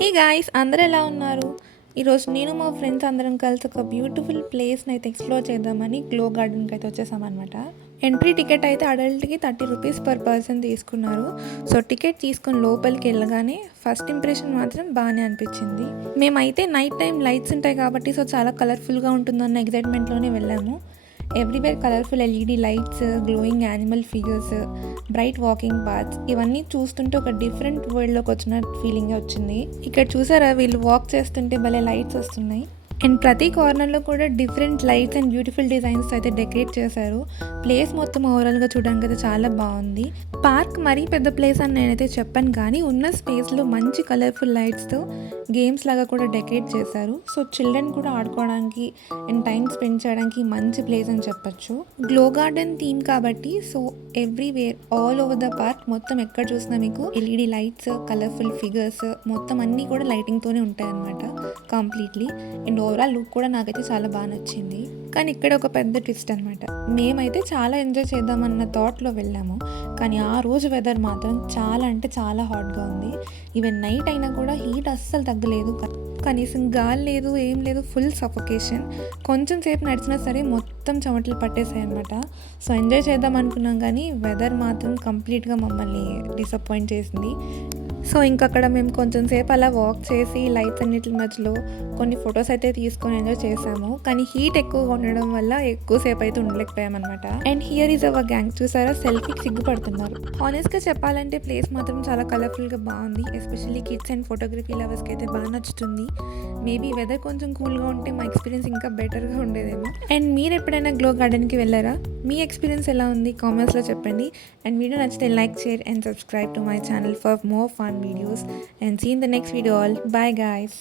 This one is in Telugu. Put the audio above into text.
హే గాయ్స్, అందరూ ఎలా ఉన్నారు? ఈరోజు నేను మా ఫ్రెండ్స్ అందరం కలిసి ఒక బ్యూటిఫుల్ ప్లేస్ని అయితే ఎక్స్ప్లోర్ చేద్దామని గ్లో గార్డెన్కి అయితే వచ్చేసామన్నమాట. ఎంట్రీ టికెట్ అయితే అడల్ట్కి ₹30 పర్ పర్సన్ తీసుకున్నారు. సో టికెట్ తీసుకొని లోపలికి వెళ్ళగానే ఫస్ట్ ఇంప్రెషన్ మాత్రం బాగానే అనిపించింది. మేమైతే నైట్ టైం లైట్స్ ఉంటాయి కాబట్టి సో చాలా కలర్ఫుల్గా ఉంటుందన్న ఎగ్జైట్మెంట్లోనే వెళ్ళాము. Everywhere colourful LED lights, glowing animal figures, bright walking paths ఇవన్నీ చూస్తుంటే ఒక డిఫరెంట్ వరల్డ్లోకి వచ్చిన ఫీలింగే వచ్చింది. ఇక్కడ చూసారా, వీళ్ళు వాక్ చేస్తుంటే భలే లైట్స్ వస్తున్నాయి. అండ్ ప్రతి కార్నర్లో కూడా different lights and beautiful designs అయితే డెకరేట్ చేశారు. ప్లేస్ మొత్తం ఓవరాల్గా చూడడానికి అయితే చాలా బాగుంది. పార్క్ మరీ పెద్ద ప్లేస్ అని నేనైతే చెప్పాను, కానీ ఉన్న స్పేస్లో మంచి కలర్ఫుల్ లైట్స్తో గేమ్స్ లాగా కూడా డెకరేట్ చేశారు. సో చిల్డ్రన్ కూడా ఆడుకోవడానికి అండ్ టైం స్పెండ్ చేయడానికి మంచి ప్లేస్ అని చెప్పొచ్చు. గ్లో గార్డెన్ థీమ్ కాబట్టి so everywhere all over the park మొత్తం ఎక్కడ చూసినా మీకు ఎల్ఈడి లైట్స్, కలర్ఫుల్ ఫిగర్స్ మొత్తం అన్నీ కూడా లైటింగ్తోనే ఉంటాయి అన్నమాట కంప్లీట్లీ. అండ్ ఓవరాల్ లుక్ కూడా నాకైతే చాలా బాగా నచ్చింది. కానీ ఇక్కడ ఒక పెద్ద ట్విస్ట్ అనమాట. మేమైతే చాలా ఎంజాయ్ చేద్దామన్న థాట్లో వెళ్ళాము, కానీ ఆ రోజు వెదర్ మాత్రం చాలా అంటే చాలా హాట్గా ఉంది. ఈవెన్ నైట్ అయినా కూడా హీట్ అస్సలు తగ్గలేదు. కనీసం గాలి లేదు, ఏం లేదు, ఫుల్ సఫోకేషన్. కొంచెం సేపు నడిచినా సరే మొత్తం చెమటలు పట్టేసాయి అనమాట. సో ఎంజాయ్ చేద్దాం అనుకున్నాం, కానీ వెదర్ మాత్రం కంప్లీట్గా మమ్మల్ని డిసప్పాయింట్ చేసింది. సో ఇంకక్కడ మేము కొంచెం సేపు అలా వాక్ చేసి లైట్స్ అన్నిటి మధ్యలో కొన్ని ఫొటోస్ అయితే తీసుకొని ఎంజాయ్ చేసాము. కానీ హీట్ ఎక్కువగా ఉండడం వల్ల ఎక్కువసేపు అయితే ఉండలేకపోయామన్నమాట. And here is our gang. చూసారా, సెల్ఫీకి సిగ్గుపడుతున్నారు. హానెస్ట్గా చెప్పాలంటే ప్లేస్ మాత్రం చాలా కలర్ఫుల్గా బాగుంది. ఎస్పెషల్లీ కిడ్స్ అండ్ ఫోటోగ్రఫీ లవర్స్కి అయితే బాగా నచ్చుతుంది. మేబీ వెదర్ కొంచెం కూల్గా ఉంటే మా ఎక్స్పీరియన్స్ ఇంకా బెటర్గా ఉండేదేమో. అండ్ మీరు ఎప్పుడైనా గ్లో గార్డెన్కి వెళ్ళారా? మీ ఎక్స్పీరియన్స్ ఎలా ఉంది కామెంట్స్లో చెప్పండి. అండ్ వీడియో నచ్చితే like, share and subscribe to my channel for more fun videos, and see you in the next video all. Bye guys.